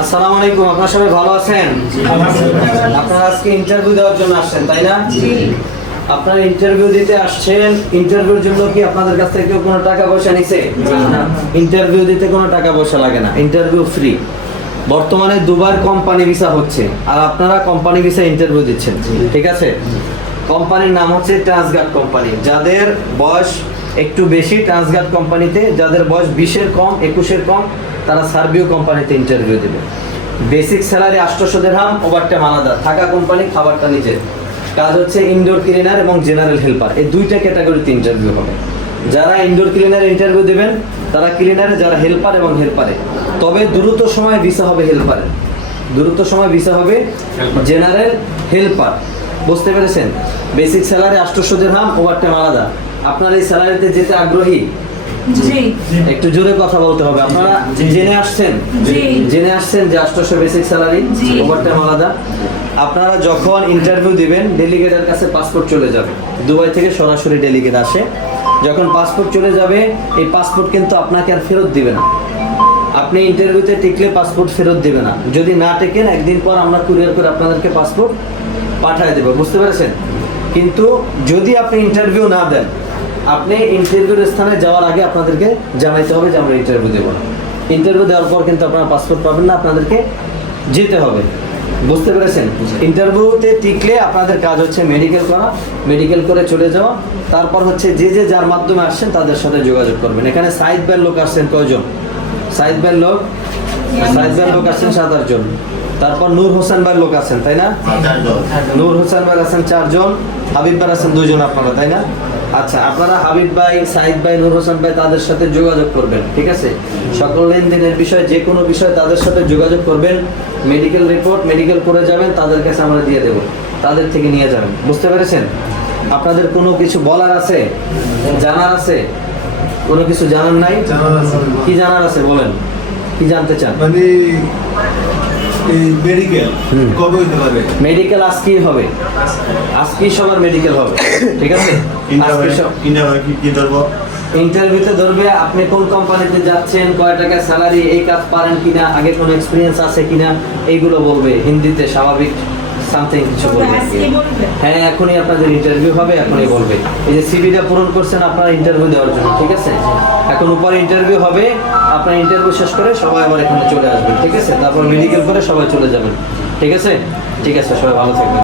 আসসালামু আলাইকুম আপনার সবাই ভালো আছেন? আপনারা আজকে ইন্টারভিউ দেওয়ার জন্য আসছেন তাই না? আপনারা ইন্টারভিউ দিতে আসছেন ইন্টারভিউর জন্য কি আপনাদের কাছ থেকে কেউ কোনো টাকা পয়সা নিছে? না। ইন্টারভিউ দিতে কোনো টাকা পয়সা লাগে না ইন্টারভিউ ফ্রি বর্তমানে দুবার কোম্পানি ভিসা হচ্ছে আর আপনারা কোম্পানি ভিসা ইন্টারভিউ দিচ্ছেন ঠিক আছে? কোম্পানির নাম হচ্ছে ট্রান্সগার্ড কোম্পানি যাদের বয়স একটু বেশি ট্রান্সগার্ড কোম্পানিতে যাদের বয়স বিশের কম একুশের কম তারা সার্বিও কোম্পানিতে ইন্টারভিউ দেবে। বেসিক স্যালারি আটশোশো দেড়হাম ওভারটাইম আলাদা। থাকা কোম্পানি খাবারটা নিজের কাজ হচ্ছে ইনডোর ক্লিনার এবং জেনারেল হেল্পার এই দুইটা ক্যাটাগরিতে ইন্টারভিউ হবে। যারা ইনডোর ক্লিনার ইন্টারভিউ দেবেন তারা ক্লিনারে যারা হেল্পার এবং হেল্পারে তবে দ্রুত সময় ভিসা হবে হেল্পারে দ্রুত সময় ভিসা হবে জেনারেল হেল্পার বুঝতে পেরেছেন? বেসিক স্যালারি আটশোশো দেড়হাম ওভারটাইম আলাদা। আপনার এই স্যালারিতে যেতে আগ্রহী একটু জোরে কথা বলতে হবে। আপনারা জেনে আসছেন? জেনে আসছেন যে আটশোশো বেসিক স্যালারি ওভারটাইম আলাদা। আপনারা যখন ইন্টারভিউ দিবেন ডেলিগেটের কাছে পাসপোর্ট চলে যাবে। দুবাই থেকে সরাসরি ডেলিগেট আসে। যখন পাসপোর্ট চলে যাবে এই পাসপোর্ট কিন্তু আপনাকে আর ফেরত দিবে না। আপনি ইন্টারভিউতে টিকলে পাসপোর্ট ফেরত দিবে না। যদি না টেকেন একদিন পর আমরা কুরিয়ার করে আপনাদেরকে পাসপোর্ট পাঠিয়ে দেবো। বুঝতে পেরেছেন? কিন্তু যদি আপনি ইন্টারভিউ না দেন আপনি ইন্টারভিউর স্থানে যাওয়ার আগে আপনাদেরকে জানাইতে হবে যে আমরা ইন্টারভিউ দেবো না। ইন্টারভিউ দেওয়ার পর কিন্তু আপনারা পাসপোর্ট পাবেন না আপনাদেরকে যেতে হবে। বুঝতে পেরেছেন? ইন্টারভিউতে টিকলে আপনাদের কাজ হচ্ছে মেডিকেল করা মেডিকেল করে চলে যাওয়া। তারপর হচ্ছে যে যে যার মাধ্যমে আসছেন তাদের সাথে যোগাযোগ করবেন। এখানে সাইদ বের লোক আসছেন কয়জন? সাইদ বের লোক সাইদ বের লোক আসছেন সাত আটজন তারপর নূর হোসেন ভাই লোক আছেন তাই না? নূর হোসেন ভাই আছেন চারজন হাবিব ভাই আছেন দুজন আপনারা তাই না? আচ্ছা আপনারা হাবিব ভাই সাইদ ভাই নূর হোসেন ভাই তাদের সাথে যোগাযোগ করবেন ঠিক আছে? সকল লেনদেনের বিষয়ে যে কোনো বিষয়ে তাদের সাথে যোগাযোগ করবেন মেডিকেল রিপোর্ট মেডিকেল করে যাবেন তাদের কাছে আমরা দিয়ে দেবো তাদের থেকে নিয়ে যাবেন বুঝতে পেরেছেন? আপনাদের কোনো কিছু বলার আছে? জানার আছে? কোনো কিছু জানার নাই। কি জানার আছে বলেন? কি জানতে চান? মানে মেডিকেল। কবে হতে পারে? মেডিকেল আজকেই হবে। আজকেই সবার মেডিকেল হবে। ঠিক আছে? আজকে সব ইন্টারভিউতে ধরবে? আপনি কোন কোম্পানিতে যাচ্ছেন কয় টাকা স্যালারি এই কাজ পারেন কিনা আগে কোনো এক্সপিরিয়েন্স আছে কিনা এইগুলো বলবে হিন্দিতে স্বাভাবিক। সামথিং কিছু বলবে। হ্যাঁ এখনই আপনাদের ইন্টারভিউ হবে এখনই বলবে। এই যে সিভিটা পূরণ করছেন আপনার ইন্টারভিউ দেওয়ার জন্য ঠিক আছে? এখন উপরে ইন্টারভিউ হবে আপনার ইন্টারভিউ শেষ করে সবাই আবার এখানে চলে আসবেন ঠিক আছে? তারপর মেডিকেল করে সবাই চলে যাবেন ঠিক আছে? ঠিক আছে সবাই ভালো থাকবেন।